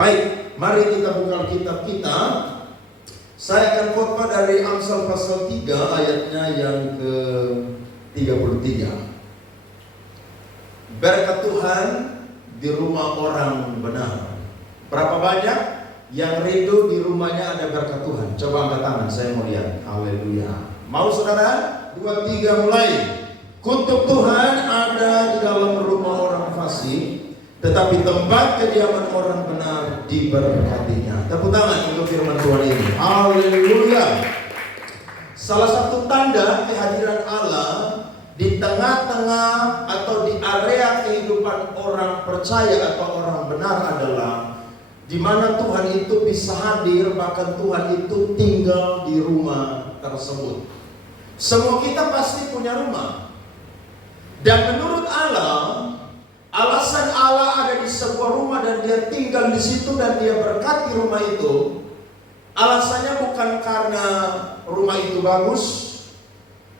Baik, mari kita buka kitab kita. Saya akan khotbah dari Amsal pasal 3 ayatnya yang ke-33. Berkat Tuhan di rumah orang benar. Berapa banyak yang rindu di rumahnya ada berkat Tuhan? Coba angkat tangan, saya mau lihat. Haleluya. Mau saudara? 2, 3 mulai. Kutuk Tuhan ada di dalam rumah orang fasik, tetapi tempat kediaman orang benar diberkatinya. Tepuk tangan untuk firman Tuhan ini. Haleluya. Salah satu tanda kehadiran Allah di tengah-tengah atau di area kehidupan orang percaya atau orang benar adalah di mana Tuhan itu bisa hadir, bahkan Tuhan itu tinggal di rumah tersebut. Semua kita pasti punya rumah. Dan menurut Allah, alasan Allah ada di sebuah rumah dan dia tinggal di situ dan dia berkati rumah itu, alasannya bukan karena rumah itu bagus,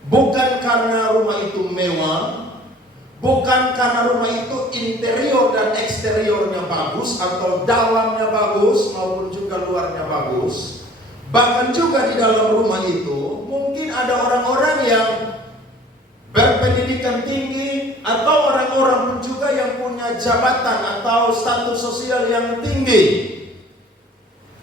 bukan karena rumah itu mewah, bukan karena rumah itu interior dan eksteriornya bagus atau dalamnya bagus maupun juga luarnya bagus. Bahkan juga di dalam rumah itu mungkin ada orang-orang yang berpendidikan tinggi atau orang-orang pun juga yang punya jabatan atau status sosial yang tinggi.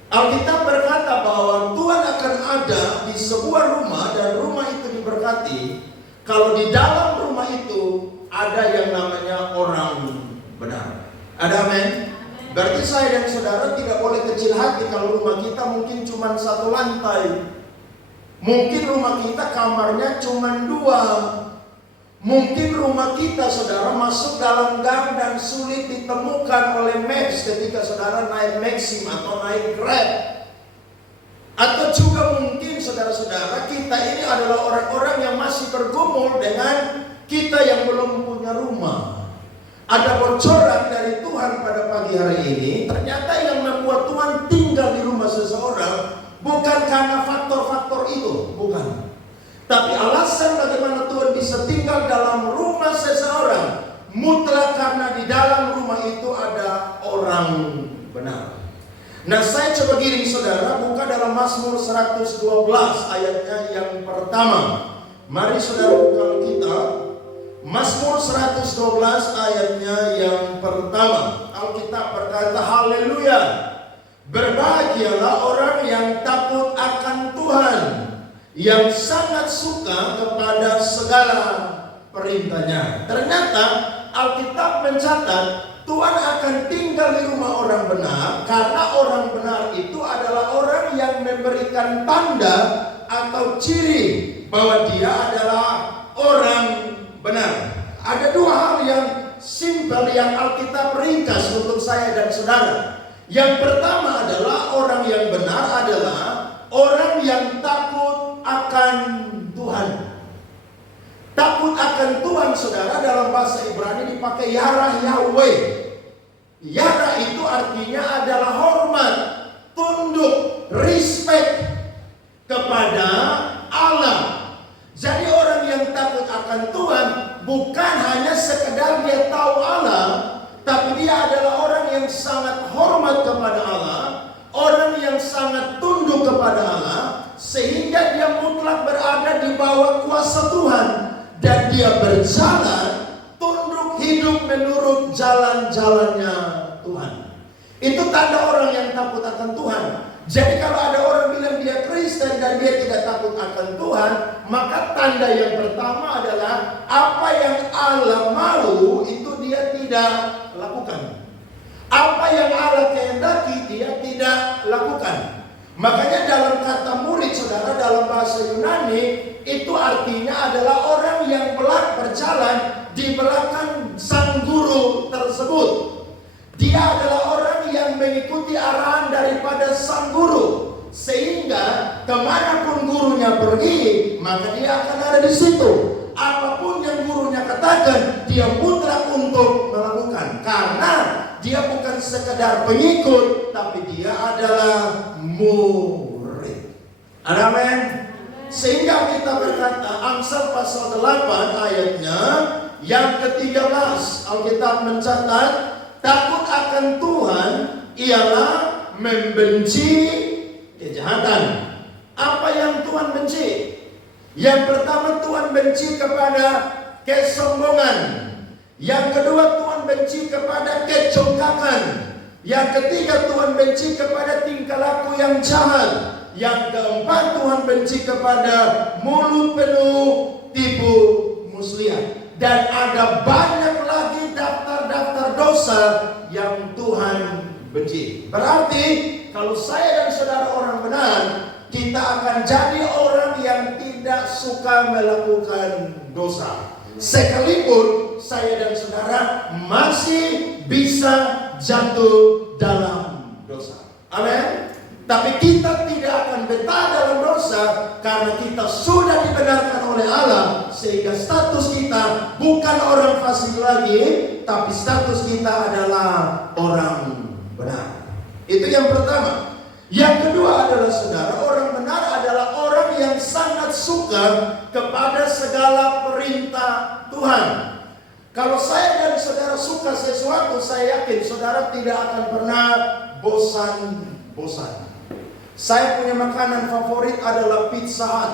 Alkitab berkata bahwa Tuhan akan ada di sebuah rumah dan rumah itu diberkati kalau di dalam rumah itu ada yang namanya orang benar. Ada amin? Berarti saya dan saudara tidak boleh kecil hati kalau rumah kita mungkin cuma 1 lantai. Mungkin rumah kita kamarnya cuma 2. Mungkin rumah kita saudara masuk dalam gang dan sulit ditemukan oleh Maps ketika saudara naik Maxim atau naik Grab. Atau juga mungkin saudara-saudara kita ini adalah orang-orang yang masih bergumul dengan kita yang belum punya rumah. Ada bocoran dari Tuhan pada pagi hari ini. Ternyata yang membuat Tuhan tinggal di rumah seseorang bukan karena faktor-faktor itu, bukan. Tapi alasan bagaimana Tuhan bisa tinggal dalam rumah seseorang mutlak karena di dalam rumah itu ada orang benar. Nah, saya coba giring saudara buka dalam Mazmur 112 ayatnya yang pertama. Mari saudara buka kita Mazmur 112 ayatnya yang pertama. Alkitab berkata, haleluya, berbahagialah orang yang takut akan Tuhan, yang sangat suka kepada segala perintahnya. Ternyata Alkitab mencatat Tuhan akan tinggal di rumah orang benar karena orang benar itu adalah orang yang memberikan tanda atau ciri bahwa dia adalah orang benar. Ada 2 hal yang simpel yang Alkitab ringkas untuk saya dan saudara. Yang pertama adalah orang yang benar adalah orang yang takut akan Tuhan. Takut akan Tuhan saudara dalam bahasa Ibrani dipakai yara Yahweh. Yara itu artinya adalah hormat, tunduk, respect kepada Allah. Jadi orang yang takut akan Tuhan bukan hanya sekedar dia tahu Allah, tapi dia adalah orang yang sangat hormat kepada Allah, orang yang sangat tunduk kepada Allah, sehingga dia mutlak berada di bawah kuasa Tuhan dan dia berjalan tunduk hidup menurut jalan-jalannya Tuhan. Itu tanda orang yang takut akan Tuhan. Jadi kalau ada orang bilang dia Kristen dan dia tidak takut akan Tuhan, maka tanda yang pertama adalah apa yang Allah mau itu dia tidak lakukan. Apa yang Allah kehendaki dia tidak lakukan. Makanya dalam kata murid saudara dalam bahasa Yunani itu artinya adalah orang yang berjalan di belakang sang guru tersebut. Dia adalah orang yang mengikuti arahan daripada sang guru, sehingga kemanapun gurunya pergi maka dia akan ada di situ. Apapun yang gurunya katakan dia mutlak untuk melakukan, karena dia bukan sekedar pengikut, tapi dia adalah murid. Amin. Sehingga kita berkata Amsal pasal 8 ayatnya yang ke-13, Alkitab mencatat takut akan Tuhan ialah membenci kejahatan. Apa yang Tuhan benci? Yang pertama, Tuhan benci kepada kesombongan. Yang kedua, Tuhan benci kepada kecongkakan. Yang ketiga, Tuhan benci kepada tingkah laku yang jahat. Yang keempat, Tuhan benci kepada mulut penuh tipu muslihat. Dan ada banyak lagi daftar-daftar dosa yang Tuhan benci. Berarti kalau saya dan saudara orang benar, kita akan jadi orang yang tidak suka melakukan dosa. Sekalipun saya dan saudara masih bisa jatuh dalam dosa. Amin. Tapi kita tidak akan betah dalam dosa karena kita sudah dibenarkan oleh Allah, sehingga status kita bukan orang fasik lagi, tapi status kita adalah orang benar. Itu yang pertama. Yang kedua adalah saudara, orang benar adalah orang yang sangat suka kepada segala perintah Tuhan. Kalau saya dan saudara suka sesuatu, saya yakin saudara tidak akan pernah bosan-bosan. Saya punya makanan favorit adalah Pizza Hut.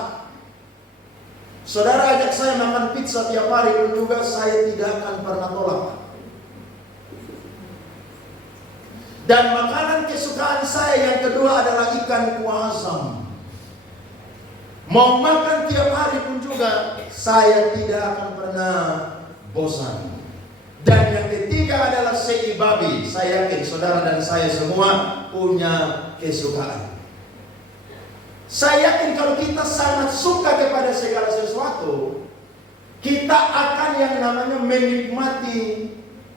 Saudara ajak saya makan pizza tiap hari pun juga saya tidak akan pernah tolak. Dan makanan kesukaan saya yang kedua adalah ikan kuah asam. Mau makan tiap hari pun juga saya tidak akan pernah bosan. Dan yang ketiga adalah sei babi. Saya yakin saudara dan saya semua punya kesukaan. Saya yakin kalau kita sangat suka kepada segala sesuatu, kita akan yang namanya menikmati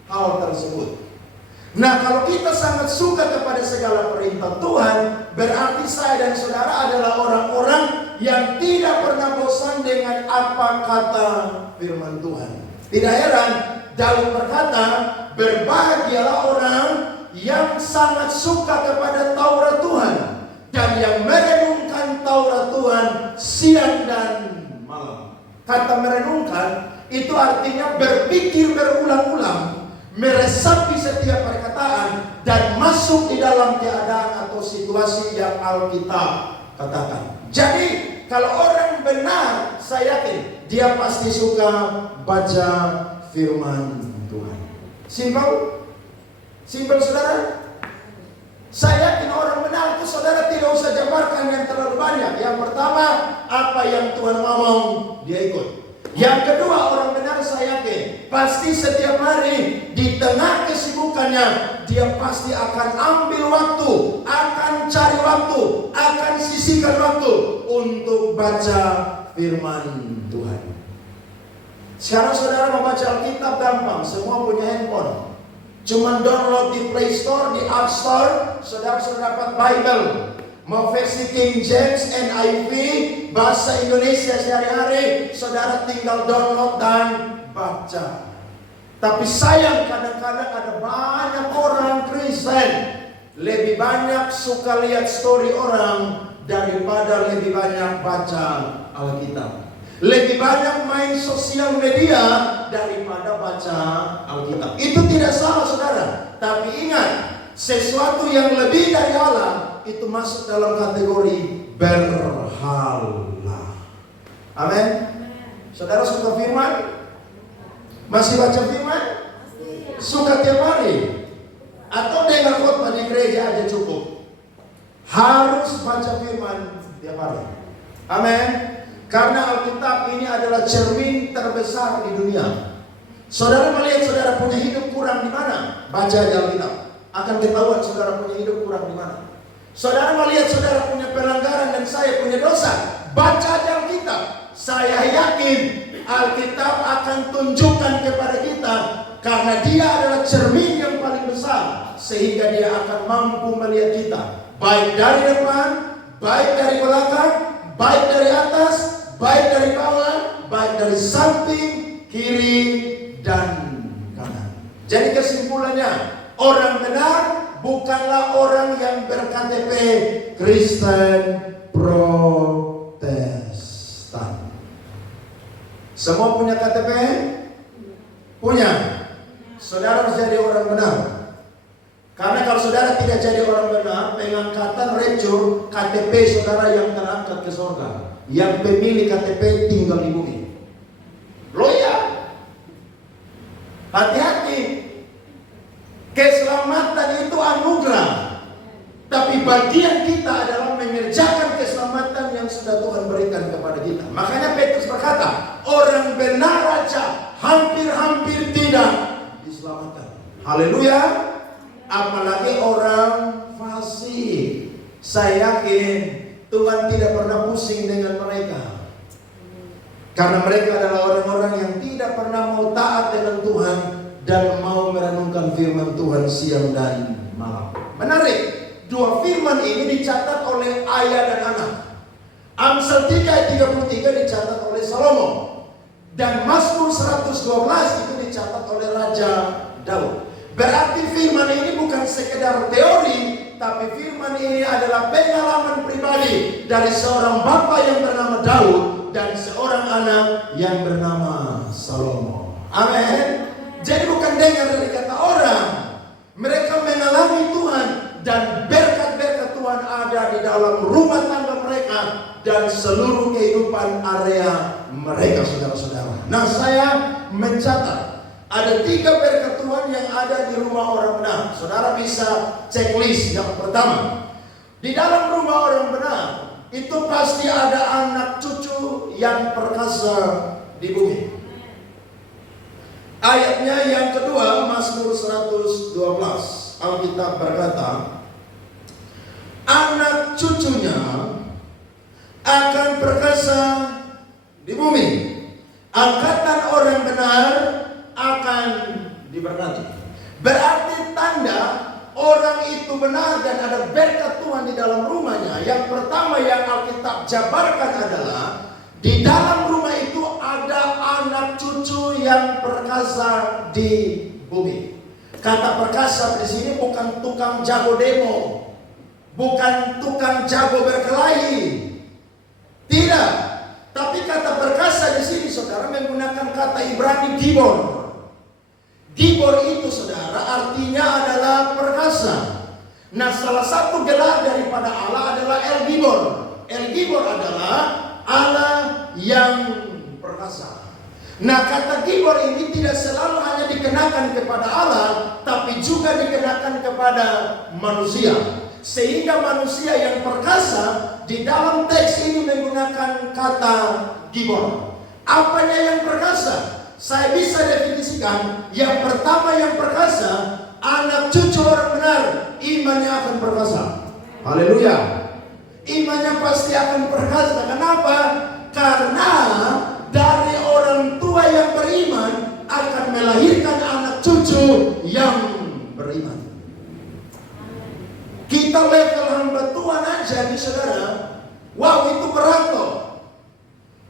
hal tersebut. Nah, kalau kita sangat suka kepada segala perintah Tuhan, berarti saya dan saudara adalah orang-orang yang tidak pernah bosan dengan apa kata firman Tuhan. Tidak heran Daud berkata, berbahagialah orang yang sangat suka kepada Taurat Tuhan dan yang merenungkan Taurat Tuhan siang dan malam. Kata merenungkan itu artinya berpikir berulang-ulang, meresapi setiap perkataan dan masuk di dalam keadaan atau situasi yang Alkitab katakan. Jadi kalau orang benar, saya yakin dia pasti suka baca firman Tuhan. Simpel saudara. Saya yakin orang benar itu saudara tidak usah jabarkan yang terlalu banyak. Yang pertama, apa yang Tuhan ngomong dia ikut. Yang kedua, orang benar saya yakin pasti setiap hari di tengah kesibukannya dia pasti akan ambil waktu, akan cari waktu, akan sisihkan waktu untuk baca firman Tuhan. Sekarang saudara membaca Alkitab gampang, semua punya handphone. Cuma download di Play Store, di App Store, saudara dapat Bible. Mau versi King James, NIV, bahasa Indonesia sehari-hari, saudara tinggal download dan baca. Tapi sayang kadang-kadang ada banyak orang Kristen lebih banyak suka lihat story orang daripada lebih banyak baca Alkitab. Lebih banyak main sosial media daripada baca Alkitab. Itu tidak salah saudara. Tapi ingat, sesuatu yang lebih dari Allah itu masuk dalam kategori berhala. Amin. Saudara suka firman? Masih baca firman? Suka tiap hari? Atau dengar khotbah di gereja aja cukup? Harus baca firman tiap hari. Amin. Karena Alkitab ini adalah cermin terbesar di dunia. Saudara melihat saudara punya hidup kurang di mana? Baca di Alkitab. Akan ketahuan saudara punya hidup kurang di mana. Saudara melihat saudara punya pelanggaran dan saya punya dosa. Baca di Alkitab. Saya yakin Alkitab akan tunjukkan kepada kita, karena dia adalah cermin yang paling besar, sehingga dia akan mampu melihat kita, baik dari depan, baik dari belakang, baik dari atas, baik dari bawah, baik dari samping, kiri, dan kanan. Jadi kesimpulannya, orang benar bukanlah orang yang ber-KTP Kristen Protestan. Semua punya KTP? Punya. Saudara harus jadi orang benar. Karena kalau saudara tidak jadi orang benar, pengangkatan recur KTP saudara yang terangkat ke surga, yang pemilik KTP tinggal di bumi. Loya, hati-hati. Keselamatan itu anugerah, tapi bagian kita adalah mengerjakan keselamatan yang sudah Tuhan berikan kepada kita. Makanya Petrus berkata, orang benar aja hampir-hampir tidak diselamatkan. Haleluya. Apalagi orang fasik. Saya yakin Tuhan tidak pernah pusing dengan mereka, karena mereka adalah orang-orang yang tidak pernah mau taat dengan Tuhan dan mau merenungkan firman Tuhan siang dan malam. Menarik, dua firman ini dicatat oleh ayah dan anak. Amsal 3 ayat 33 dicatat oleh Salomo, dan Mazmur 112 itu dicatat oleh Raja Daud. Berarti firman ini bukan sekedar teori, tapi firman ini adalah pengalaman pribadi dari seorang bapa yang bernama Daud dan seorang anak yang bernama Salomo. Amin. Jadi bukan dengar dari kata orang. Mereka mengalami Tuhan, dan berkat-berkat Tuhan ada di dalam rumah tangga mereka dan seluruh kehidupan area mereka, saudara-saudara. Nah, saya mencatat ada 3 berkat Tuhan yang ada di rumah orang benar. Saudara bisa checklist. Yang pertama, di dalam rumah orang benar itu pasti ada anak cucu yang perkasa di bumi. Ayatnya yang kedua, Mazmur 112. Alkitab berkata, anak cucunya akan perkasa di bumi. Angkatan orang benar akan diberkati. Berarti tanda orang itu benar dan ada berkat Tuhan di dalam rumahnya. Yang pertama yang Alkitab jabarkan adalah di dalam rumah itu ada anak cucu yang perkasa di bumi. Kata perkasa di sini bukan tukang jago demo, bukan tukang jago berkelahi. Tidak. Tapi kata perkasa di sini saudara menggunakan kata Ibrani gibor. Gibor itu saudara artinya adalah perkasa. Nah, salah satu gelar daripada Allah adalah El Gibor. El Gibor adalah Allah yang perkasa. Nah, kata Gibor ini tidak selalu hanya dikenakan kepada Allah, tapi juga dikenakan kepada manusia. Sehingga manusia yang perkasa di dalam teks ini menggunakan kata Gibor. Apanya yang perkasa? Saya bisa definisikan. Yang pertama yang perkasa, anak cucu orang benar, imannya akan perkasa. Haleluya. Imannya pasti akan perkasa. Kenapa? Karena dari orang tua yang beriman akan melahirkan anak cucu yang beriman. Kita level hamba Tuhan aja nih saudara, wow itu berat loh.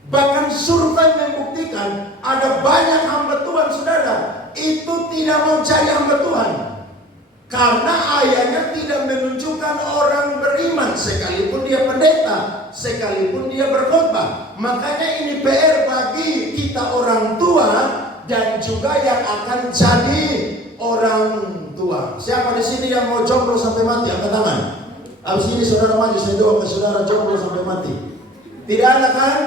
Bahkan survei membuktikan ada banyak hamba Tuhan saudara itu tidak mau jadi hamba Tuhan, karena ayahnya tidak menunjukkan orang beriman, sekalipun dia pendeta, sekalipun dia berkhotbah. Makanya ini PR bagi kita orang tua dan juga yang akan jadi orang tua. Siapa di sini yang mau jomblo sampai mati? Angkat tangan. Abis ini saudara maju, saya doa ke saudara jomblo sampai mati. Tidak ada kan?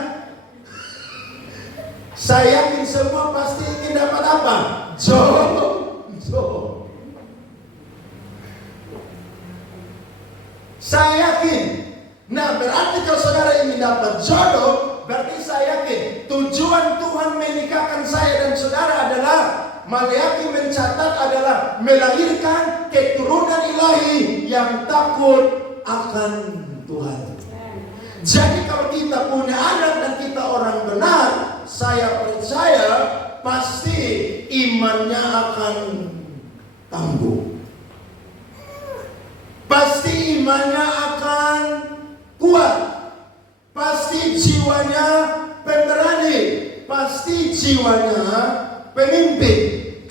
Saya yakin semua pasti ingin dapat apa? Jodoh. Saya yakin. Nah, berarti kalau saudara ingin dapat jodoh, berarti saya yakin tujuan Tuhan menikahkan saya dan saudara adalah, Maleakhi mencatat, adalah melahirkan keturunan ilahi yang takut akan Tuhan. Jadi kalau kita punya anak dan kita orang benar, saya percaya pasti imannya akan tangguh. Pasti imannya akan kuat. Pasti jiwanya pemberani. Pasti jiwanya pemimpin.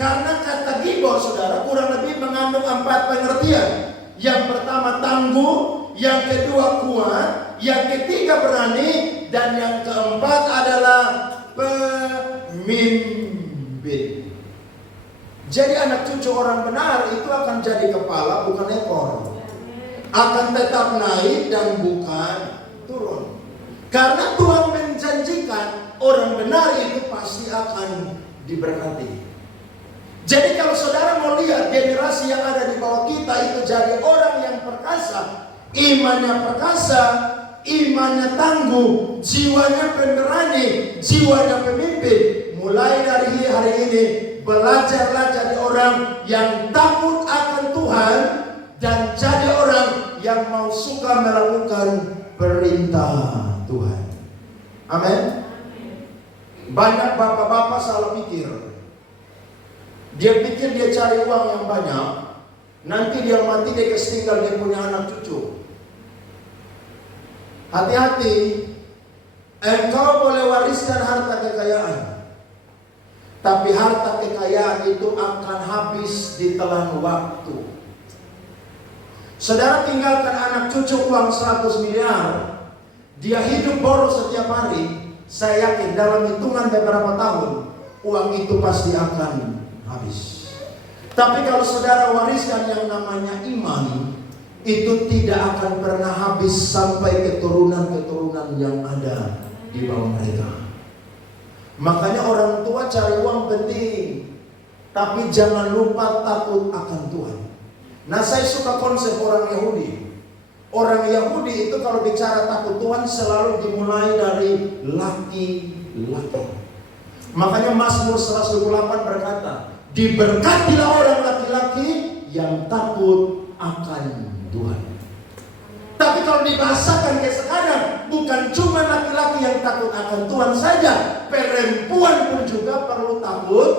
Karena kata Gibor saudara kurang lebih mengandung 4 pengertian. Yang pertama tangguh, yang kedua kuat, yang ketiga berani, dan yang keempat adalah pemimpin. Jadi anak cucu orang benar itu akan jadi kepala bukan ekor. Akan tetap naik dan bukan turun. Karena Tuhan menjanjikan orang benar itu pasti akan diberkati. Jadi kalau saudara mau lihat generasi yang ada di bawah kita itu jadi orang yang perkasa, imannya tangguh, jiwanya pemberani, jiwanya pemimpin. Mulai dari hari ini belajarlah jadi orang yang takut akan Tuhan dan jadi orang yang mau suka melakukan perintah Tuhan. Amin. Banyak bapak-bapak salah pikir. Dia pikir dia cari uang yang banyak, nanti dia mati dia tinggal dia punya anak cucu. Hati-hati, engkau boleh wariskan harta kekayaan, tapi harta kekayaan itu akan habis di telan waktu. Saudara tinggalkan anak cucu uang 100 miliar, dia hidup boros setiap hari, saya yakin dalam hitungan beberapa tahun, uang itu pasti akan habis. Tapi kalau saudara wariskan yang namanya iman, itu tidak akan pernah habis sampai keturunan-keturunan yang ada di bawah mereka. Makanya orang tua cari uang penting, tapi jangan lupa takut akan Tuhan. Nah, saya suka konsep orang Yahudi. Orang Yahudi itu kalau bicara takut Tuhan selalu dimulai dari laki-laki. Makanya Mazmur 128 berkata, diberkatilah orang laki-laki yang takut akan Tuhan. Tapi kalau dibahasakan kayak sekarang, bukan cuma laki-laki yang takut akan Tuhan saja, perempuan pun juga perlu takut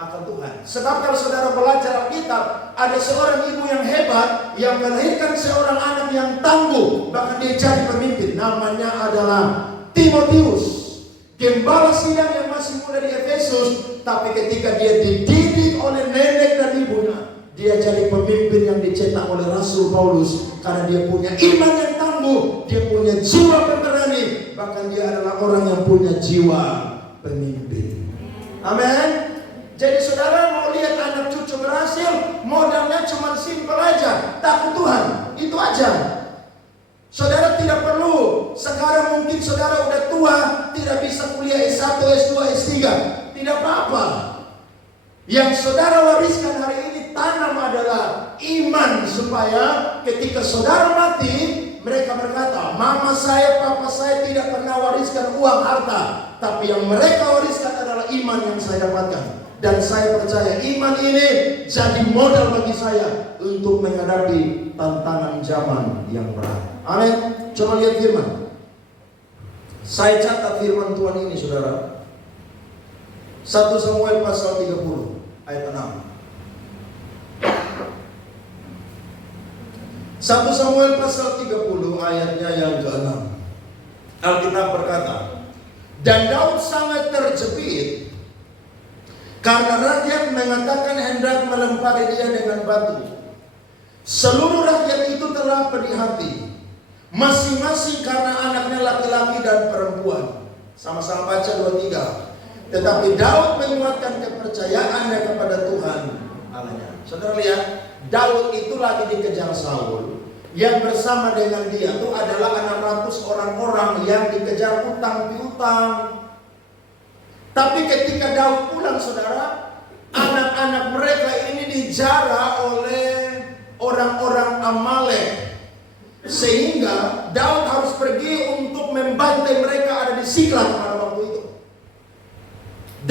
akan Tuhan. Sebab kalau saudara belajar Alkitab, ada seorang ibu yang hebat yang melahirkan seorang anak yang tangguh, bahkan dia jadi pemimpin. Namanya adalah Timotius, gembala sidang yang masih muda di Efesus. Tapi ketika dia dididik oleh nenek dan ibunya, dia jadi pemimpin yang dicetak oleh Rasul Paulus. Karena dia punya iman yang tangguh, dia punya jiwa pemberani, bahkan dia adalah orang yang punya jiwa pemimpin. Amin. Jadi saudara mau lihat anak cucu berhasil, modalnya cuma simpel aja, takut Tuhan, itu aja. Saudara tidak perlu, sekarang mungkin saudara udah tua, tidak bisa kuliah S1, S2, S3, tidak apa-apa. Yang saudara wariskan hari ini tanam adalah iman, supaya ketika saudara mati, mereka berkata, mama saya, papa saya tidak pernah wariskan uang harta, tapi yang mereka wariskan adalah iman yang saya dapatkan. Dan saya percaya iman ini jadi modal bagi saya untuk menghadapi tantangan zaman yang berat. Amin. Coba lihat firman. Saya catat firman Tuhan ini, saudara. 1 Samuel pasal 30 ayat 6. 1 Samuel pasal 30 ayatnya yang ke-6. Alkitab berkata, dan Daud sangat terjepit karena rakyat mengatakan hendak melempari dia dengan batu. Seluruh rakyat itu telah pedih hati, masing-masing karena anaknya laki-laki dan perempuan. Sama-sama baca 2-3. Tetapi Daud menguatkan kepercayaannya kepada Tuhan Allahnya. Saudara lihat, Daud itu lagi dikejar Saul. Yang bersama dengan dia itu adalah 600 orang-orang yang dikejar utang piutang. Tapi ketika Daud pulang, saudara, anak-anak mereka ini dijara oleh orang-orang Amalek, sehingga Daud harus pergi untuk membantai mereka ada di Siklag pada waktu itu.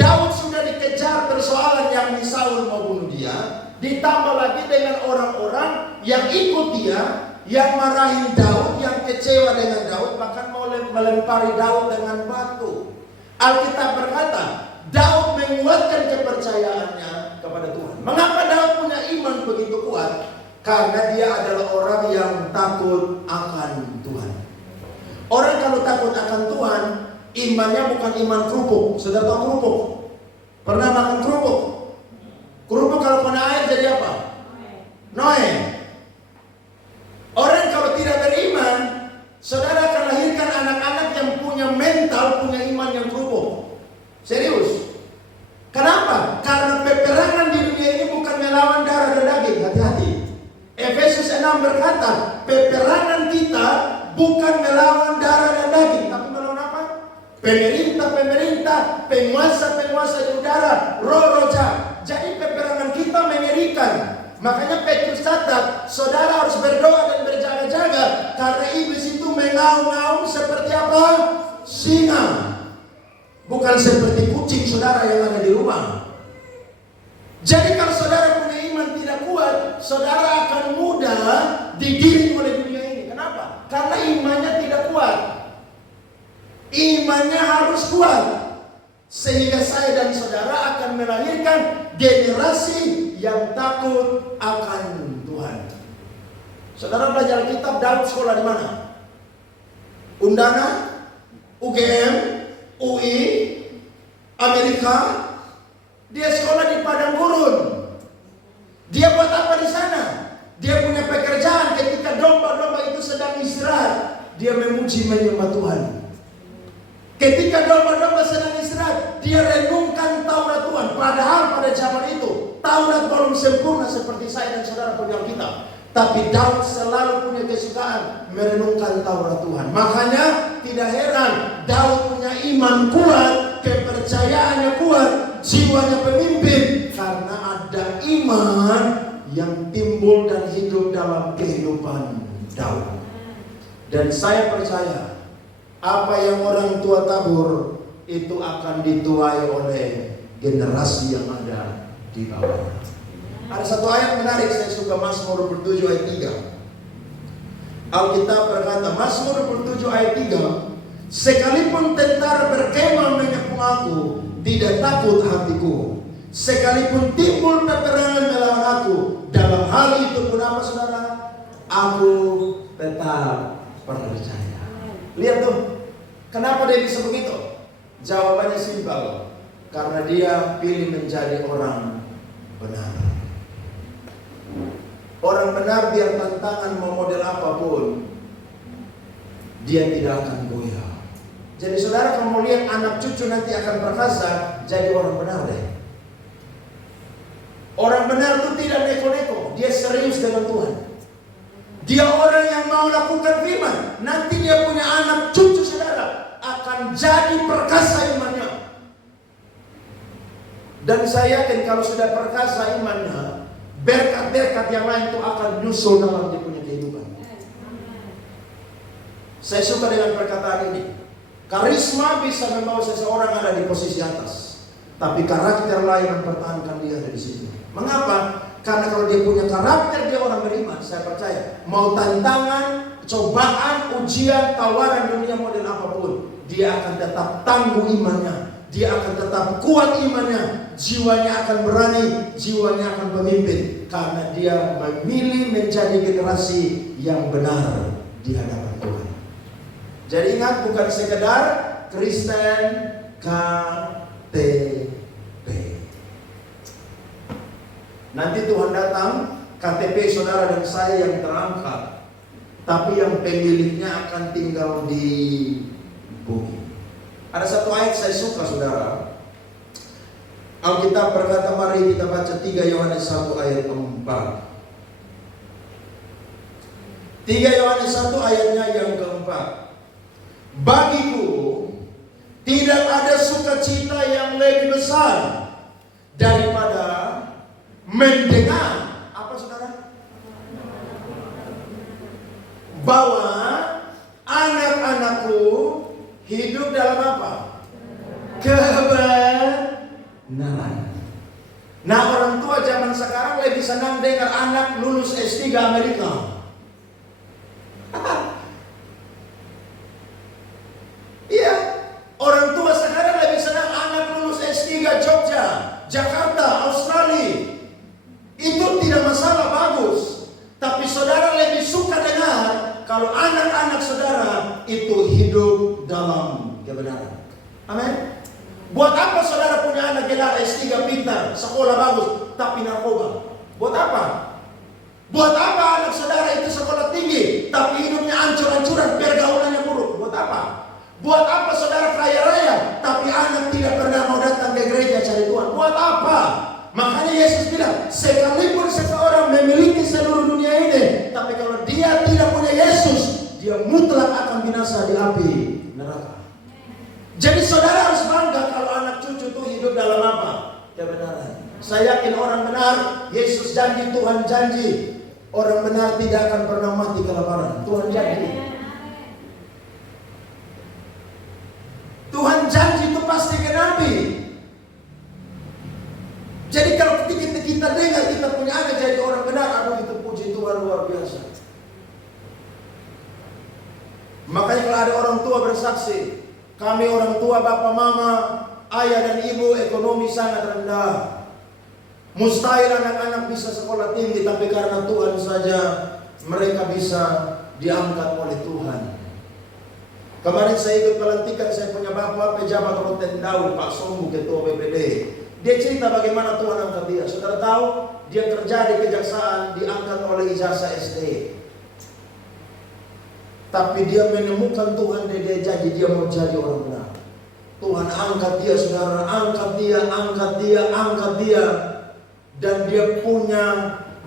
Daud sudah dikejar persoalan yang Saul mau bunuh dia, ditambah lagi dengan orang-orang yang ikut dia, yang marahin Daud, yang kecewa dengan Daud, bahkan mau melempari Daud dengan batu. Alkitab berkata, Daud menguatkan kepercayaannya kepada Tuhan. Mengapa Daud punya iman begitu kuat? Karena dia adalah orang yang takut akan Tuhan. Orang kalau takut akan Tuhan, imannya bukan iman kerupuk. Sudah tahu kerupuk? Pernah makan kerupuk? Kerupuk kalau kena air jadi apa? Noe. Orang kalau tidak beriman, saudara akan lahirkan anak-anak yang punya mental, punya iman yang kerupuk. Serius. Kenapa? Karena peperangan di dunia ini berkata, peperangan kita bukan melawan darah dan daging, tapi melawan apa? Pemerintah-pemerintah, penguasa-penguasa di udara, roh-roh jahat. Jadi peperangan kita mengerikan. Makanya Petrus catat, saudara harus berdoa dan berjaga-jaga, karena iblis itu mengaum-ngaum seperti apa? Singa. Bukan seperti kucing saudara yang ada di rumah. Jadi kalau saudara punya iman tidak kuat, saudara akan mudah digiring oleh dunia ini. Kenapa? Karena imannya tidak kuat. Imannya harus kuat. Sehingga saya dan saudara akan melahirkan generasi yang takut akan Tuhan. Saudara belajar kitab, Daud sekolah di mana? Undana, UGM, UI, Amerika. Dia sekolah di padang gurun. Dia buat apa di sana? Dia punya pekerjaan ketika domba-domba itu sedang istirahat. Dia memuji menyembah Tuhan. Ketika domba-domba sedang istirahat, dia renungkan Taurat Tuhan. Padahal pada zaman itu Taurat belum sempurna seperti saya dan saudara punya Alkitab. Tapi Daud selalu punya kesukaan merenungkan Taurat Tuhan. Makanya tidak heran Daud punya iman kuat, kepercayaannya kuat, jiwanya pemimpin. Karena ada iman yang timbul dan hidup dalam kehidupan Daud. Dan saya percaya apa yang orang tua tabur itu akan dituai oleh generasi yang ada di bawah. Ada satu ayat menarik, saya suka Mazmur 27 ayat 3. Alkitab berkata, Mazmur 27 ayat 3, sekalipun tentara berkemah menyepung aku, tidak takut hatiku. Sekalipun timbul peperangan melawan aku, dalam hal itu pun apa saudara? Aku tetap percaya. Lihat tuh, kenapa dia bisa begitu? Jawabannya simpel, karena dia pilih menjadi orang benar. Orang benar biar tantangan mau model apapun, dia tidak akan goyah. Jadi saudara kalau mau lihat anak cucu nanti akan perkasa, jadi orang benar deh. Orang benar itu tidak neko-neko, dia serius dengan Tuhan. Dia orang yang mau lakukan firman. Nanti dia punya anak cucu saudara akan jadi perkasa imannya. Dan saya yakin kalau sudah perkasa imannya, berkat-berkat yang lain itu akan nyusul dalam dia punya kehidupan. Saya suka dengan perkataan ini. Karisma bisa membawa seseorang ada di posisi atas, tapi karakter lain mempertahankan dia ada di situ. Mengapa? Karena kalau dia punya karakter, dia orang beriman. Saya percaya mau tantangan, cobaan, ujian, tawaran dunia model apapun, dia akan tetap tangguh imannya. Dia akan tetap kuat imannya. Jiwanya akan berani, jiwanya akan pemimpin. Karena dia memilih menjadi generasi yang benar di hadapan Tuhan. Jadi ingat, bukan sekedar Kristen KTP. Nanti Tuhan datang, KTP saudara dan saya yang terangkat, tapi yang pemiliknya akan tinggal di bumi. Ada satu ayat saya suka saudara. Alkitab berkata, mari kita baca 3 Yohanes 1 ayat 4. 3 Yohanes 1 ayatnya yang keempat. Bagiku tidak ada sukacita yang lebih besar daripada mendengar apa saudara? Bahwa anak-anakku hidup dalam apa? Kebenaran. Nah, orang tua zaman sekarang lebih senang dengar anak lulus S3 Amerika. Iya, orang tua sekarang lebih senang anak lulus S3 Jogja, Jakarta, Australia. Itu tidak masalah, bagus. Tapi saudara lebih suka dengar kalau anak-anak saudara itu hidup dalam kebenaran. Amin. Buat apa saudara punya anak gelar S3 pintar, sekolah bagus, tapi narkoba? Buat apa? Buat apa anak saudara itu sekolah tinggi, tapi hidupnya ancur-ancuran, pergaulannya buruk? Buat apa? Buat apa saudara kaya raya, tapi anak tidak pernah mau datang ke gereja cari Tuhan? Buat apa? Makanya Yesus bilang, sekalipun seseorang memiliki seluruh dunia ini, tapi kalau dia mutlak akan binasa di api neraka. Jadi saudara harus bangga kalau anak cucu itu hidup dalam apa? Kebenaran. Saya yakin orang benar, Yesus janji, Tuhan janji, orang benar tidak akan pernah mati kelaparan. Tuhan janji. Tuhan janji itu pasti genapi. Jadi kalau kita dengar kita punya anak jadi orang benar, aduh itu puji Tuhan luar biasa. Makanya kalau ada orang tua bersaksi, kami orang tua, bapak, mama, ayah dan ibu ekonomi sangat rendah. Mustahil anak-anak bisa sekolah tinggi, tapi karena Tuhan saja mereka bisa diangkat oleh Tuhan. Kemarin saya ikut pelantikan, saya punya bapak pejabat Rotendau, Pak Sombu, ketua BPD. Dia cerita bagaimana Tuhan angkat dia. Saudara tahu, dia kerja di kejaksaan, diangkat oleh ijazah SD. Tapi dia menemukan Tuhan, dia jadi dia mau jadi orang benar. Tuhan angkat dia, saudara, angkat dia. Dan dia punya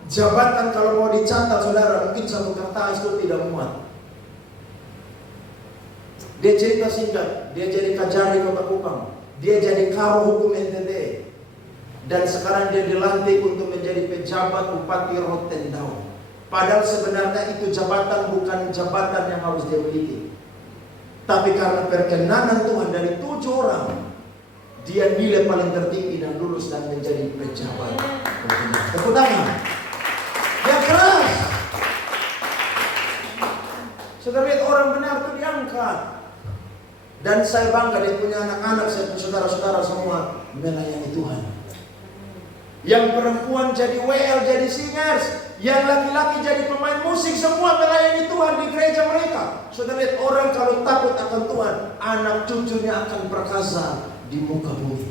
jabatan kalau mau dicatat, saudara, mungkin satu kertas itu tidak muat. Dia cerita singkat, dia jadi Kajari Kota Kupang, dia jadi Karo Hukum NTT, dan sekarang dia dilantik untuk menjadi pejabat Bupati Rotendau. Padahal sebenarnya itu jabatan bukan jabatan yang harus dia miliki. Tapi karena perkenanan Tuhan dari 7 orang, dia nilai paling tertinggi dan lulus dan menjadi pejabat. Tepuk tangan. Yang keras. Saudara lihat orang benar itu diangkat. Dan saya bangga dia punya anak-anak, saya punya saudara-saudara semua melayani Tuhan. Yang perempuan jadi WL, jadi singers. Yang laki-laki jadi pemain musik, semua melayani Tuhan di gereja mereka. Saudara lihat, orang kalau takut akan Tuhan, anak cucunya akan perkasa di muka bumi.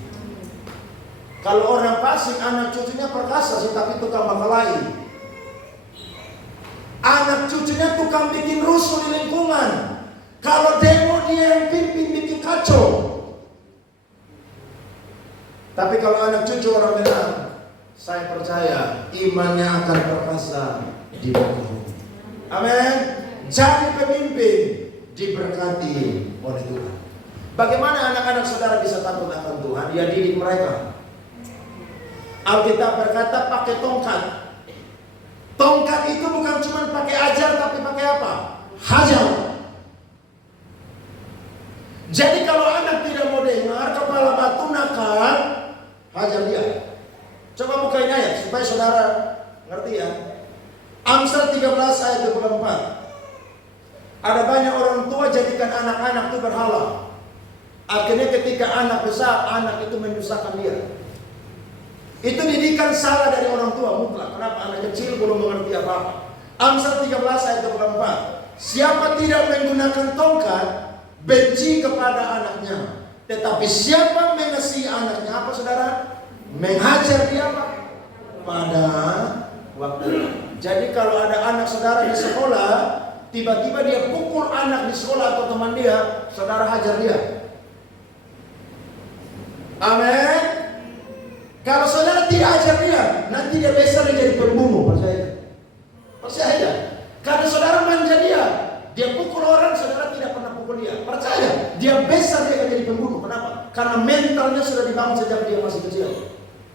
Kalau orang fasik, anak cucunya perkasa sih, tapi tukang bakalain. Anak cucunya tukang bikin rusuh di lingkungan. Kalau demo dia yang pimpin, bikin kacau. Tapi kalau anak cucu orang benar, saya percaya imannya akan perkasa di muka bumi. Amin. Jadi pemimpin diberkati oleh Tuhan. Bagaimana anak-anak saudara bisa takut akan Tuhan? Dia didik mereka. Alkitab berkata pakai tongkat. Tongkat itu bukan cuma pakai ajar, tapi pakai apa? Hajar. Jadi kalau anak tidak mau dengar, kepala batu nakal, hajar dia. Coba bukain ayat supaya saudara ngerti ya. Amsal 13 ayat 24. Ada banyak orang tua jadikan anak-anak itu berhala. Akhirnya ketika anak besar, anak itu menyusahkan dia. Itu didikan salah dari orang tua mutlak. Kenapa? Anak kecil belum mengerti apa-apa. Amsal 13 ayat 24. Siapa tidak menggunakan tongkat, benci kepada anaknya. Tetapi siapa mengasihi anaknya, apa saudara? Menghajar dia apa? Pada waktu. Jadi kalau ada anak saudara di sekolah, tiba-tiba dia pukul anak di sekolah atau teman dia, saudara hajar dia. Amin. Kalau saudara tidak ajar dia, nanti dia besar jadi pembunuh, percaya? Percaya? Karena saudara manja dia pukul orang, saudara tidak pernah pukul dia. Percaya? Dia besar dia akan jadi pembunuh. Kenapa? Karena mentalnya sudah dibangun sejak dia masih kecil.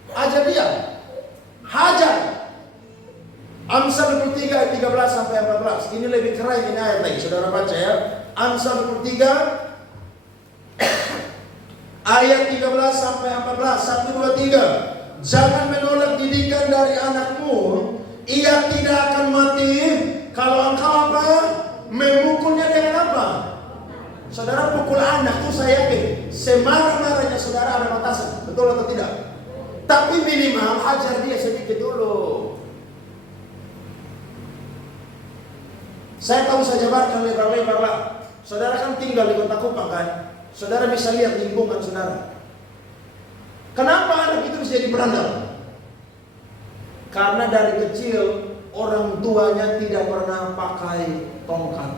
Ajar dia, hajar. Amsal 23 ayat 13 sampai 14. Ini lebih keren ini ayat lagi. Saudara baca ya. Amsal 23 ayat 13 sampai 14. 1, 2, 3. Jangan menolak didikan dari anakmu, ia tidak akan mati kalau engkau apa? Memukulnya dengan apa? Saudara pukul anak itu saya yakin semarah-marahnya saudara ada batasan. Betul atau tidak? Tapi minimal hajar dia sedikit dulu. Saya tahu saya jabarkan lebar-lebar lah. Saudara kan tinggal di Kota Kupang kan? Saudara bisa lihat lingkungan saudara. Kenapa anak itu bisa jadi berandal? Karena dari kecil orang tuanya tidak pernah pakai tongkat.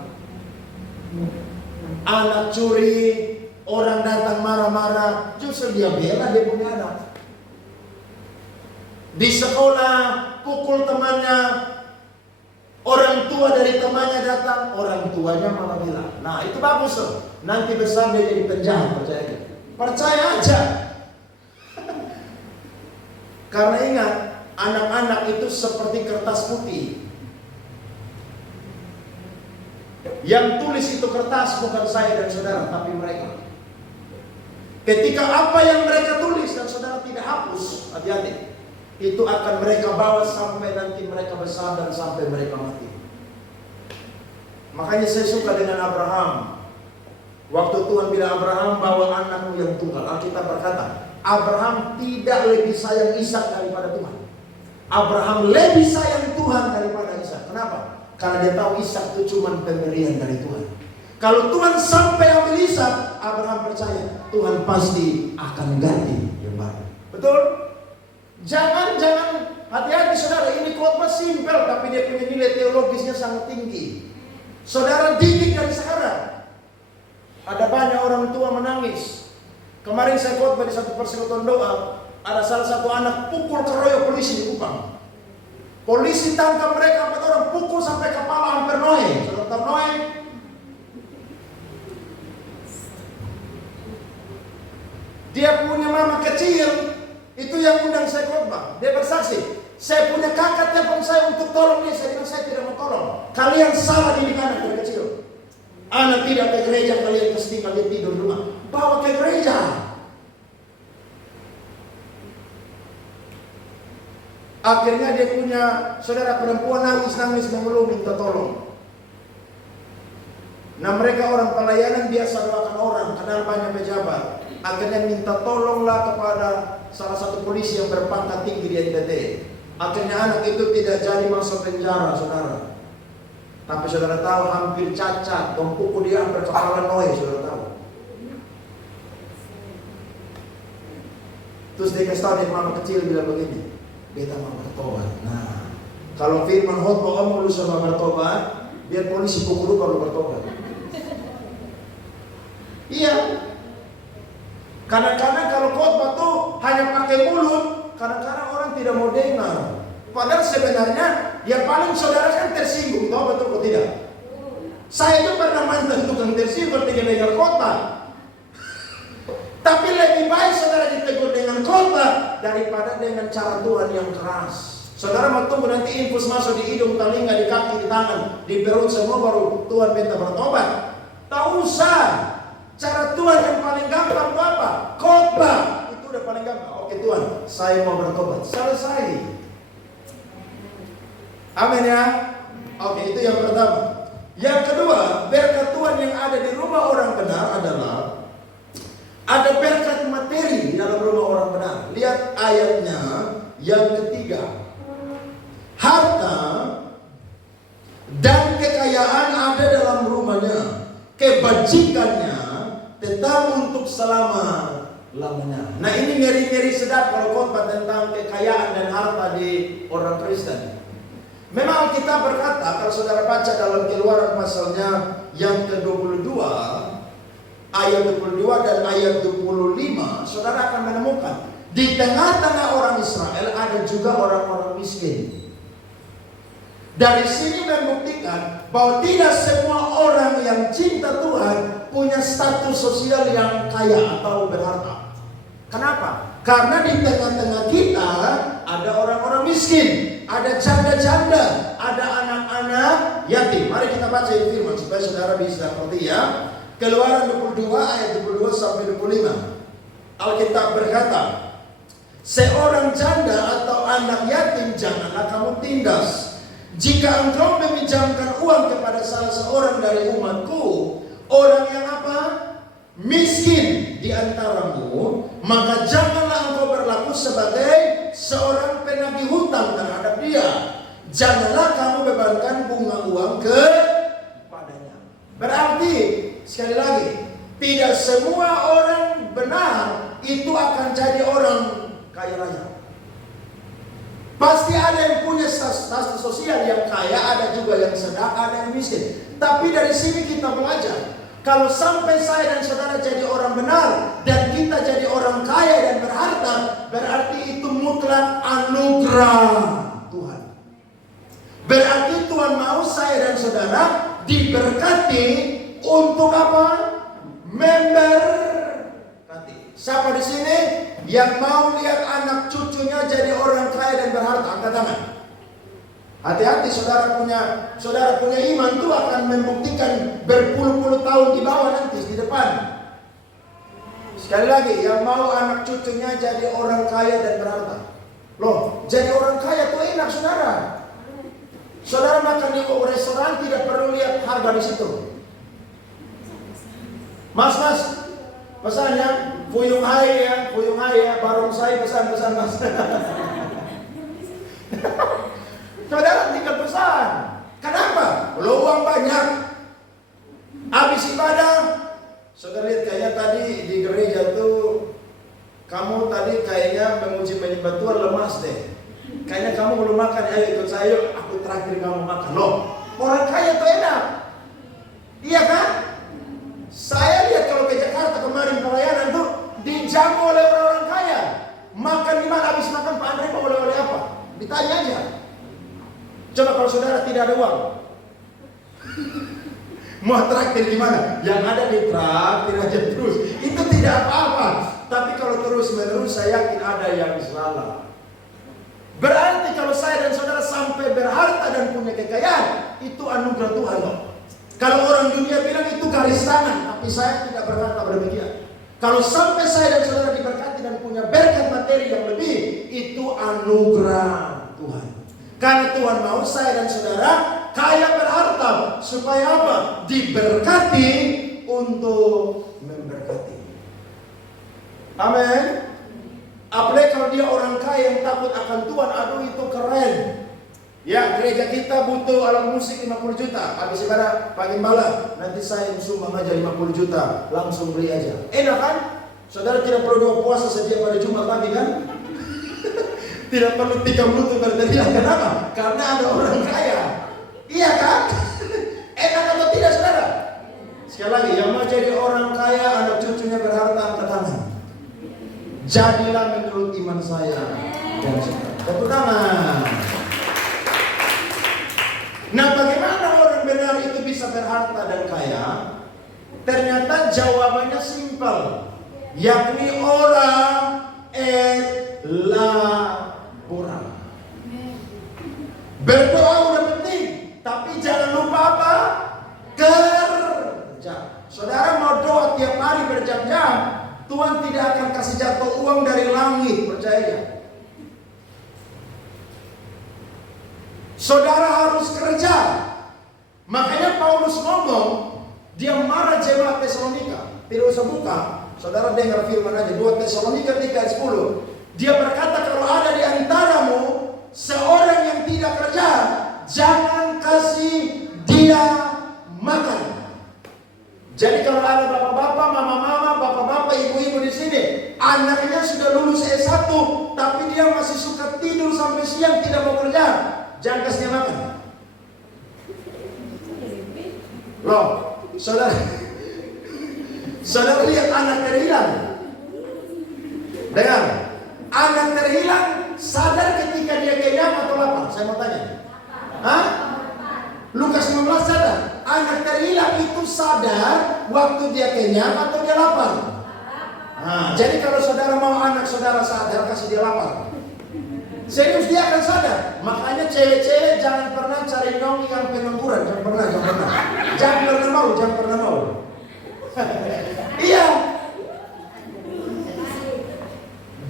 Anak curi, orang datang marah-marah, justru dia bela dia punya anak. Di sekolah pukul temannya, Orang tua dari temannya datang, orang tuanya malah bilang, nah itu bagus tuh. Nanti besar dia jadi penjahat, percaya gak? Percaya aja. Karena ingat, anak-anak itu seperti kertas putih. Yang tulis itu kertas bukan saya dan saudara, tapi mereka. Ketika apa yang mereka tulis dan saudara tidak hapus, hati-hati. Itu akan mereka bawa sampai nanti mereka besar dan sampai mereka mati. Makanya saya suka dengan Abraham. Waktu Tuhan bilang Abraham, bawa anakmu yang tunggal. Alkitab berkata, Abraham tidak lebih sayang Ishak daripada Tuhan. Abraham lebih sayang Tuhan daripada Ishak. Kenapa? Karena dia tahu Ishak itu cuma pemberian dari Tuhan. Kalau Tuhan sampai ambil Ishak, Abraham percaya Tuhan pasti akan ganti yang baru. Betul? Jangan hati-hati saudara. Ini khotbah simpel, tapi dia punya nilai teologisnya sangat tinggi. Saudara didik dari sekarang. Ada banyak orang tua menangis. Kemarin saya khotbah di satu persekutuan doa, ada salah satu anak pukul keroyok polisi di Kupang. Polisi tangkap mereka 4 orang, pukul sampai kepala hampir noe. Saudara tahu noe? Dia punya mama kecil, itu yang undang saya khotbah. Dia bersaksi, saya punya kakak telepon saya untuk tolong dia. Saya bilang saya tidak mau tolong. Kalian salah didik anak dari kecil. Anak tidak ke gereja, kalian mesti kalian tidur di rumah. Bawa ke gereja. Akhirnya dia punya saudara perempuan nangis mengeluh minta tolong. Nah mereka orang pelayanan biasa doakan orang, kenal banyak pejabat. Akhirnya minta tolonglah kepada salah satu polisi yang berpangkat tinggi di NTT. Akhirnya anak itu tidak jadi masuk penjara, saudara. Tapi saudara tahu hampir cacat, pukul dia hampir kepala noe, saudara tahu. Terus dia kasih tahu dia mama kecil bilang begini, beta mau bertobat. Nah, kalau firman khotbah kamu lu sama bertobat, biar polisi pukul lu kalau bertobat. Iya. Kadang-kadang kalau khotbah tuh hanya pakai mulut, kadang-kadang orang tidak mau dengar. Padahal sebenarnya yang paling saudara kan tersinggung, tahu betul atau tidak? Saya itu pernah mantan tukang tersinggung tidak dengar khotbah. Tapi lebih baik saudara ditegur dengan khotbah daripada dengan cara Tuhan yang keras. Saudara mau tunggu nanti infus masuk di hidung, telinga, di kaki, di tangan, di perut semua baru Tuhan minta bertobat. Tak usah. Cara Tuhan yang paling gampang itu apa? Khotbah. Itu udah paling gampang. Oke Tuhan, saya mau bertobat. Selesai. Amin ya. Oke, itu yang pertama. Yang kedua, berkat Tuhan yang ada di rumah orang benar adalah ada berkat materi di dalam rumah orang benar. Lihat ayatnya yang ketiga. Harta dan kekayaan ada dalam rumahnya. Kebajikannya tetap untuk selama-lamanya. Nah ini ngeri-ngeri sedap kalau khotbah tentang kekayaan dan harta di orang Kristen. Memang kita berkata, kalau saudara baca dalam Keluaran pasalnya yang ke-22, ayat 22 dan ayat 25, saudara akan menemukan di tengah-tengah orang Israel ada juga orang-orang miskin. Dari sini membuktikan bahwa tidak semua orang yang cinta Tuhan punya status sosial yang kaya atau berharta. Kenapa? Karena di tengah-tengah kita ada orang-orang miskin, ada janda-janda, ada anak-anak yatim. Mari kita baca firman supaya saudara bisa ngerti ya. Keluaran 22 ayat 22 sampai 25. Alkitab berkata, seorang janda atau anak yatim janganlah kamu tindas. Jika engkau meminjamkan uang kepada salah seorang dari umatku, orang yang apa? Miskin di antaramu, maka janganlah engkau berlaku sebagai seorang penagih hutang terhadap dia. Janganlah kamu bebankan bunga uang kepadanya. Berarti, sekali lagi, tidak semua orang benar itu akan jadi orang kaya raya. Pasti ada yang punya status sosial yang kaya, ada juga yang sedang, ada yang miskin. Tapi dari sini kita belajar, kalau sampai saya dan saudara jadi orang benar dan kita jadi orang kaya dan berharta, berarti itu mutlak anugerah Tuhan. Berarti Tuhan mau saya dan saudara diberkati untuk apa? Memberkati. Siapa di sini yang mau lihat anak cucunya jadi orang kaya dan berharta? Angkat tangan. Hati-hati, saudara punya iman itu akan membuktikan berpuluh-puluh tahun di bawah nanti di depan. Sekali lagi, yang mau anak cucunya jadi orang kaya dan berharta. Loh, jadi orang kaya itu enak, saudara. Saudara makan di restoran tidak perlu lihat harga di situ. Mas, pesannya Fuyung hai ya, barong saya pesan mas. Saudara tinggal pesan. Kenapa? Lo uang banyak. Habis ibadah, saudara lihat kayaknya tadi di gereja tuh kamu tadi kayaknya memuji penyembah Tuhan lemas deh. Kayaknya kamu belum makan, ayo ikut saya, aku terakhir kamu makan. Loh, orang kaya tuh enak. Iya kan? Saya lihat kalau ke Jakarta kemarin pelayanan tuh dijamu oleh orang-orang kaya. Makan di mana? Habis makan Pak Andre mau oleh-oleh apa? Ditanya aja. Coba kalau saudara tidak ada uang, mau traktir di mana? Yang ada di traktir aja terus. Itu tidak apa-apa. Tapi kalau terus-menerus saya yakin ada yang salah. Berarti kalau saya dan saudara sampai berharta dan punya kekayaan, itu anugerah Tuhan loh. Kalau orang dunia bilang itu garis tangan, tapi saya tidak berkata demikian. Kalau sampai saya dan saudara diberkati dan punya berkat materi yang lebih, itu anugerah Tuhan. Karena Tuhan mau saya dan saudara kaya berharta, supaya apa? Diberkati untuk memberkati. Amin. Apalagi kalau dia orang kaya yang takut akan Tuhan, aduh itu keren. Ya, gereja kita butuh alat musik 50 juta. Habis ibadah pagi malam, nanti saya sumbang aja 50 juta, langsung beli aja. Enak kan? Saudara tidak perlu doa puasa setiap pada Jumat pagi kan? Tidak perlu 3 menit berteriak. Kenapa? Karena ada orang kaya. Iya kan? Enak atau tidak, saudara? Sekali lagi, yang mau jadi orang kaya, anak cucunya berharta, angkat tangan. Jadilah menurut iman saya dan saudara. Tepuk tangan. Nah, bagaimana orang benar itu bisa berharta dan kaya? Ternyata jawabannya simpel, yakni orang elabora. Berdoa udah penting, tapi jangan lupa apa? Kerja. Saudara mau doa tiap hari berjam-jam, Tuhan tidak akan kasih jatuh uang dari langit, percaya. Saudara harus kerja. Makanya Paulus ngomong, dia marah jemaat Tesalonika. Tidak usah buka, saudara dengar firman aja. 2 Tesalonika 3:10. Dia berkata, kalau ada di antaramu seorang yang tidak kerja, jangan kasih dia makan. Jadi kalau ada bapak-bapak, mama-mama, bapak-bapak, ibu-ibu di sini, anaknya sudah lulus S1, tapi dia masih suka tidur sampai siang, tidak mau kerja, jangan kasih dia makan. Loh, saudara lihat anak terhilang. Dengar, anak terhilang sadar ketika dia kenyang atau lapar? Saya mau tanya. Hah? Lukas 15 sadar. Anak terhilang itu sadar waktu dia kenyang atau dia lapar? Nah, jadi kalau saudara mau anak saudara sadar, kasih dia lapar. Serius, dia akan sadar. Makanya cewek-cewek jangan pernah cari nyong yang pengangguran. Jangan pernah mau. Iya.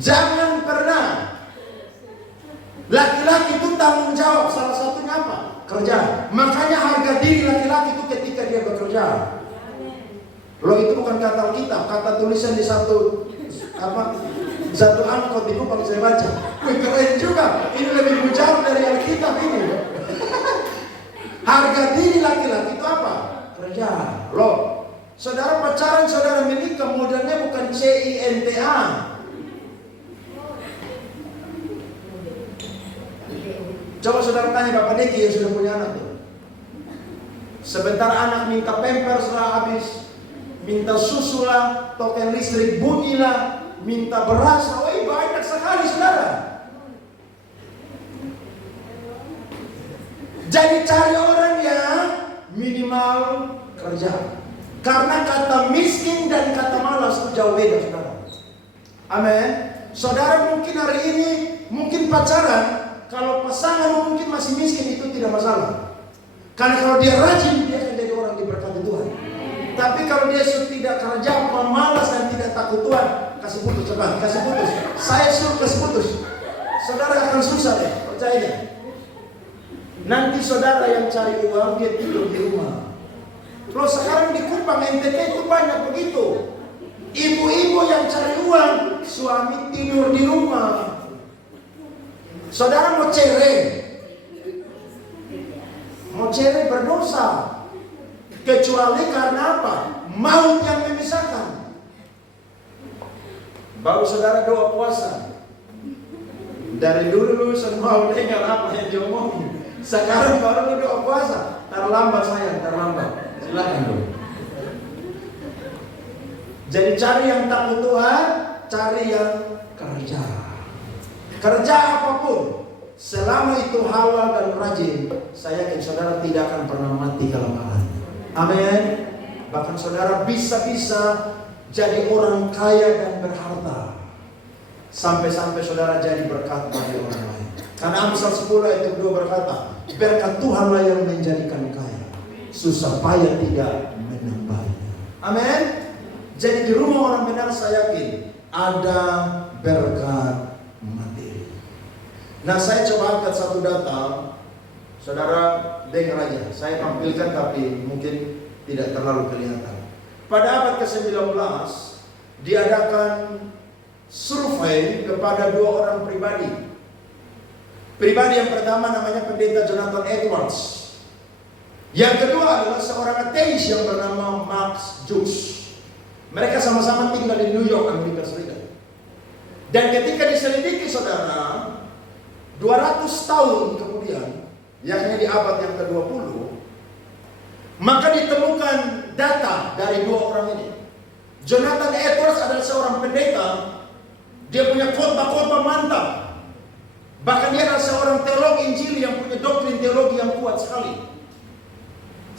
Jangan pernah. Laki-laki itu tanggung jawab, salah satunya apa? Kerja. Makanya harga diri laki-laki itu ketika dia bekerja. Loh, itu bukan kata Alkitab, kata tulisan di satu angkot di Kupang saya baca. Keren juga. Ini lebih mujarab dari Alkitab ini. Harga diri laki-laki itu apa? Kerja. Loh, saudara pacaran, saudara menikah, modelnya bukan CINTA. Coba saudara tanya Bapak Deki yang sudah punya anak tuh. Sebentar anak minta pampers lah habis, minta susu lah, token listrik bunyi lah, minta beras lah, banyak sekali saudara. Jadi cari orang yang minimal kerja. Karena kata miskin dan kata malas itu jauh beda, saudara. Amin. Saudara mungkin hari ini mungkin pacaran, kalau pasangan mungkin masih miskin itu tidak masalah. Karena kalau dia rajin, dia akan jadi orang diberkati Tuhan. Tapi kalau dia tidak kerja, pemalas dan tidak takut Tuhan, kasih putus cepat, kasih putus. Saya suruh kasih putus. Saudara akan susah deh, percaya. Nanti saudara yang cari uang, dia tidur di rumah. Kalau sekarang di Kupang NTT itu banyak begitu. Ibu-ibu yang cari uang, suami tidur di rumah. Saudara mau cerai berdosa. Kecuali karena apa? Maut yang memisahkan. Baru saudara doa puasa. Dari dulu semua dengar apa yang diomongin. Sekarang baru doa puasa. Terlambat sayang, terlambat. Silakan dulu. Jadi cari yang takut Tuhan, cari yang kerja. Kerja apapun, selama itu halal dan rajin, saya yakin saudara tidak akan pernah mati kelaparan. Amin. Bahkan saudara bisa-bisa jadi orang kaya dan berharta. Sampai-sampai saudara jadi berkat bagi orang lain. Karena Amsal 10 ayat 2 berkata, berkat Tuhanlah yang menjadikan kaya, susah payah tidak menambahnya. Amin. Jadi di rumah orang benar saya yakin ada berkat materi. Nah, saya coba angkat satu data. Saudara dengar aja. Saya tampilkan tapi mungkin tidak terlalu kelihatan. Pada abad ke-19 diadakan survei kepada dua orang pribadi. Pribadi yang pertama namanya pendeta Jonathan Edwards. Yang kedua adalah seorang ateis yang bernama Max Jukes. Mereka sama-sama tinggal di New York, Amerika Serikat. Dan ketika diselidiki saudara, 200 tahun kemudian, yakni di abad yang ke-20, maka ditemukan data dari dua orang ini. Jonathan Edwards adalah seorang pendeta. Dia punya khotbah-khotbah mantap. Bahkan dia adalah seorang teologi Injil yang punya doktrin teologi yang kuat sekali.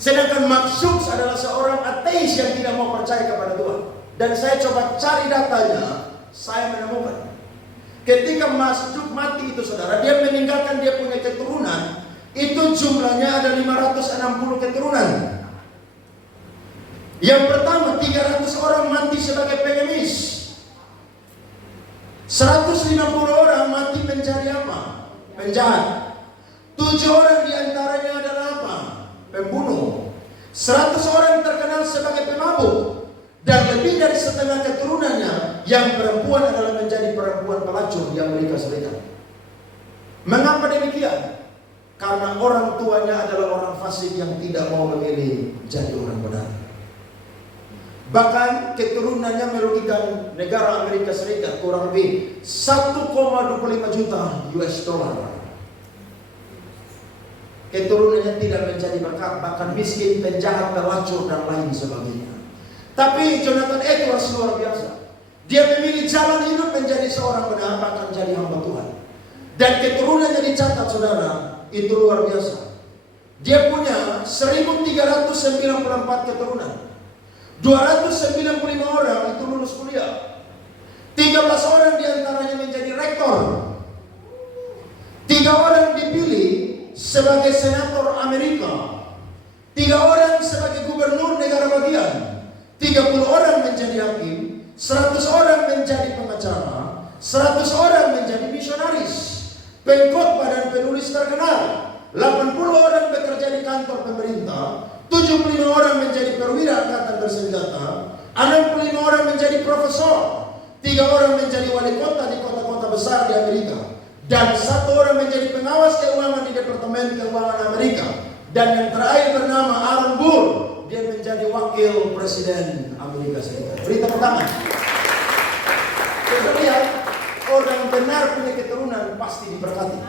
Sedangkan Max Jukes adalah seorang ateis yang tidak mau percaya kepada Tuhan. Dan saya coba cari datanya, saya menemukan. Ketika Max Jukes mati itu saudara, dia meninggalkan dia punya keturunan. Itu jumlahnya ada 560 keturunan. Yang pertama 300 orang mati sebagai pengemis. 150 orang mati menjadi apa? Penjahat. 7 orang diantaranya adalah apa? Pembunuh. 100 orang terkenal sebagai pemabuk. Dan lebih dari setengah keturunannya yang perempuan adalah menjadi perempuan pelacur di Amerika Serikat. Mengapa demikian? Karena orang tuanya adalah orang fasik yang tidak mau memilih jadi orang benar. Bahkan keturunannya merugikan negara Amerika Serikat kurang lebih 1,25 juta US dollar. Keturunannya tidak menjadi berkat, bahkan miskin, penjahat, pelacur dan lain sebagainya. Tapi Jonathan Edwards luar biasa. Dia memilih jalan hidup menjadi seorang benar, bahkan jadi hamba Tuhan. Dan keturunannya dicatat saudara, itu luar biasa. Dia punya 1394 keturunan. 295 orang itu lulus kuliah. 13 orang diantaranya menjadi rektor. 3 orang dipilih sebagai senator Amerika. 3 orang sebagai gubernur negara bagian. 30 orang menjadi hakim. 100 orang menjadi pengacara. 100 orang menjadi misionaris, pengkhotbah dan penulis terkenal. 80 orang bekerja di kantor pemerintah. 75 orang menjadi perwira angkatan bersenjata. 65 orang menjadi profesor. 3 orang menjadi wali kota di kota-kota besar di Amerika. Dan 1 orang menjadi pengawas keuangan di Departemen Keuangan Amerika. Dan yang terakhir bernama Aaron Burr. Dia menjadi wakil presiden Amerika Serikat. Beri tepuk tangan. Kita lihat, orang benar punya keturunan pasti diberkati.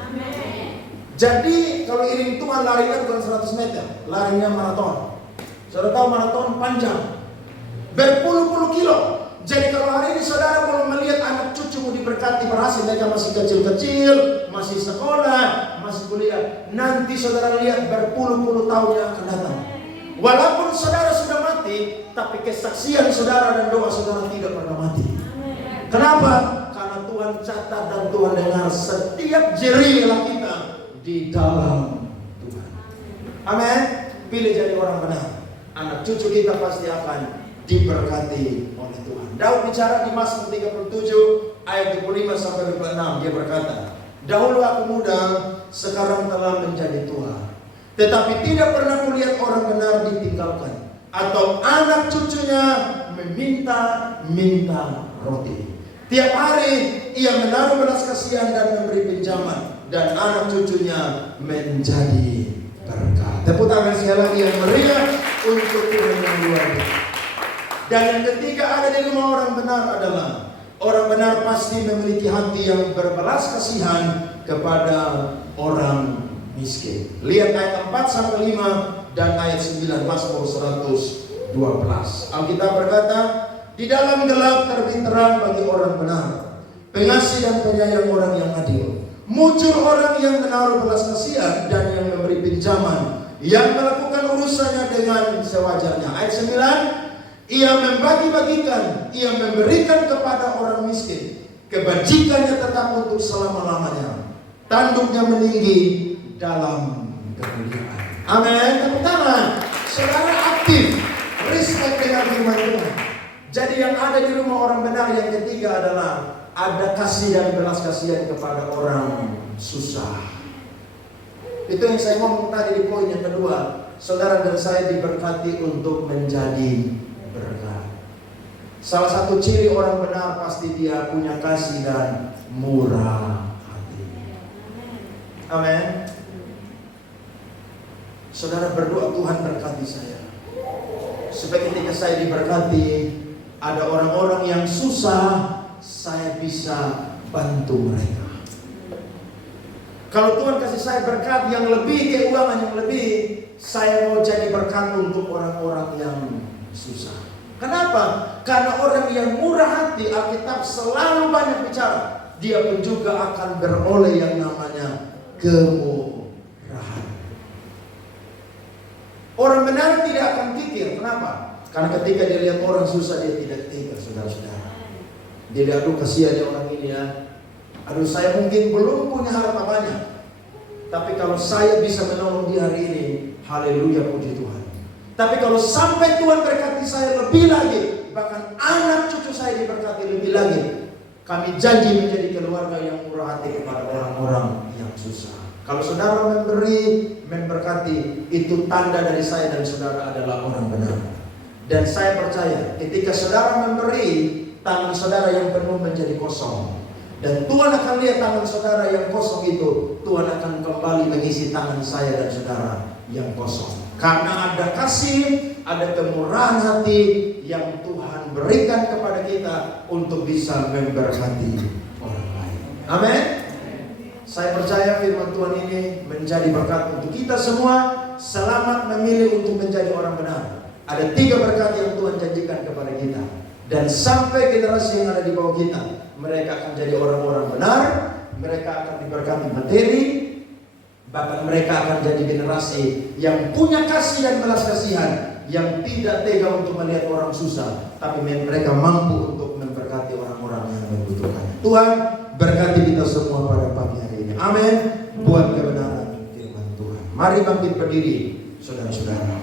Jadi kalau iring Tuhan larinya bukan 100 meter, larinya maraton. Saudara tahu maraton panjang, berpuluh-puluh kilo. Jadi kalau hari ini saudara belum melihat anak cucumu diberkati berhasil, mereka masih kecil-kecil, masih sekolah, masih kuliah. Nanti saudara lihat berpuluh-puluh tahun yang akan datang. Walaupun saudara sudah mati, tapi kesaksian saudara dan doa saudara tidak pernah mati. Kenapa? Karena Tuhan catat dan Tuhan dengar setiap jerilah kita di dalam Tuhan. Amin. Pilih jadi orang benar. Anak cucu kita pasti akan diberkati oleh Tuhan. Daud bicara di Mazmur 37 ayat 25 sampai 26. Dia berkata, dahulu aku muda, sekarang telah menjadi tua. Tetapi tidak pernah kulihat orang benar ditinggalkan, atau anak cucunya meminta roti. Tiap hari ia menaruh belas kasihan dan memberi pinjaman, dan anak cucunya menjadi berkat. Tepuk tangan sekali lagi yang meriah untuk Tuhan yang luar biasa. Dan yang ketiga ada di rumah orang benar adalah orang benar pasti memiliki hati yang berbelas kasihan kepada orang miskin. Lihat ayat 4 sampai 5 dan ayat 9 Mazmur 112. Alkitab berkata, di dalam gelap terbit terang bagi orang benar, pengasih dan penyayang orang yang adil. Muncul orang yang menaruh belas kasihan dan yang memberi pinjaman, yang melakukan urusannya dengan sewajarnya. Ayat 9, ia membagi-bagikan, ia memberikan kepada orang miskin. Kebajikannya tetap untuk selama-lamanya. Tanduknya meninggi dalam kemuliaan. Amin. Tepuk tangan. Saudara aktif, respect dengan firman Tuhan. Jadi yang ada di rumah orang benar yang ketiga adalah ada kasih dan belas kasihan kepada orang susah. Itu yang saya ngomong tadi di poin yang kedua. Saudara dan saya diberkati untuk menjadi berkat. Salah satu ciri orang benar pasti dia punya kasih dan murah hati. Amin. Saudara berdoa, Tuhan berkati saya, supaya ketika saya diberkati, ada orang-orang yang susah, saya bisa bantu mereka. Kalau Tuhan kasih saya berkat yang lebih, keuangan yang lebih, saya mau jadi berkat untuk orang-orang yang susah. Kenapa? Karena orang yang murah hati, Alkitab selalu banyak bicara, dia pun juga akan beroleh yang namanya kemurahan. Orang benar tidak akan kikir. Kenapa? Karena ketika dia lihat orang susah, dia tidak tega, saudara-saudara. Dia lihat, aduh kasihan ya orang ini ya. Aduh saya mungkin belum punya harta banyak, tapi kalau saya bisa menolong dia hari ini, haleluya, puji Tuhan. Tapi kalau sampai Tuhan berkati saya lebih lagi, bahkan anak cucu saya diberkati lebih lagi, kami janji menjadi keluarga yang murah hati kepada orang-orang yang susah. Kalau saudara memberi, memberkati, itu tanda dari saya dan saudara adalah orang benar. Dan saya percaya ketika saudara memberi, tangan saudara yang penuh menjadi kosong. Dan Tuhan akan lihat tangan saudara yang kosong itu, Tuhan akan kembali mengisi tangan saya dan saudara yang kosong. Karena ada kasih, ada kemurahan hati yang Tuhan berikan kepada kita untuk bisa memberkati orang lain. Amin. Saya percaya firman Tuhan ini menjadi berkat untuk kita semua. Selamat memilih untuk menjadi orang benar. Ada 3 berkat yang Tuhan janjikan kepada kita. Dan sampai generasi yang ada di bawah kita, mereka akan jadi orang-orang benar. Mereka akan diberkati materi. Bahkan mereka akan jadi generasi yang punya kasih dan belas kasihan, yang tidak tega untuk melihat orang susah, tapi mereka mampu untuk memberkati orang-orang yang membutuhkan. Tuhan berkati kita semua pada pagi hari ini. Amin. Buat kebenaran firman Tuhan. Mari bangkit berdiri, saudara-saudara.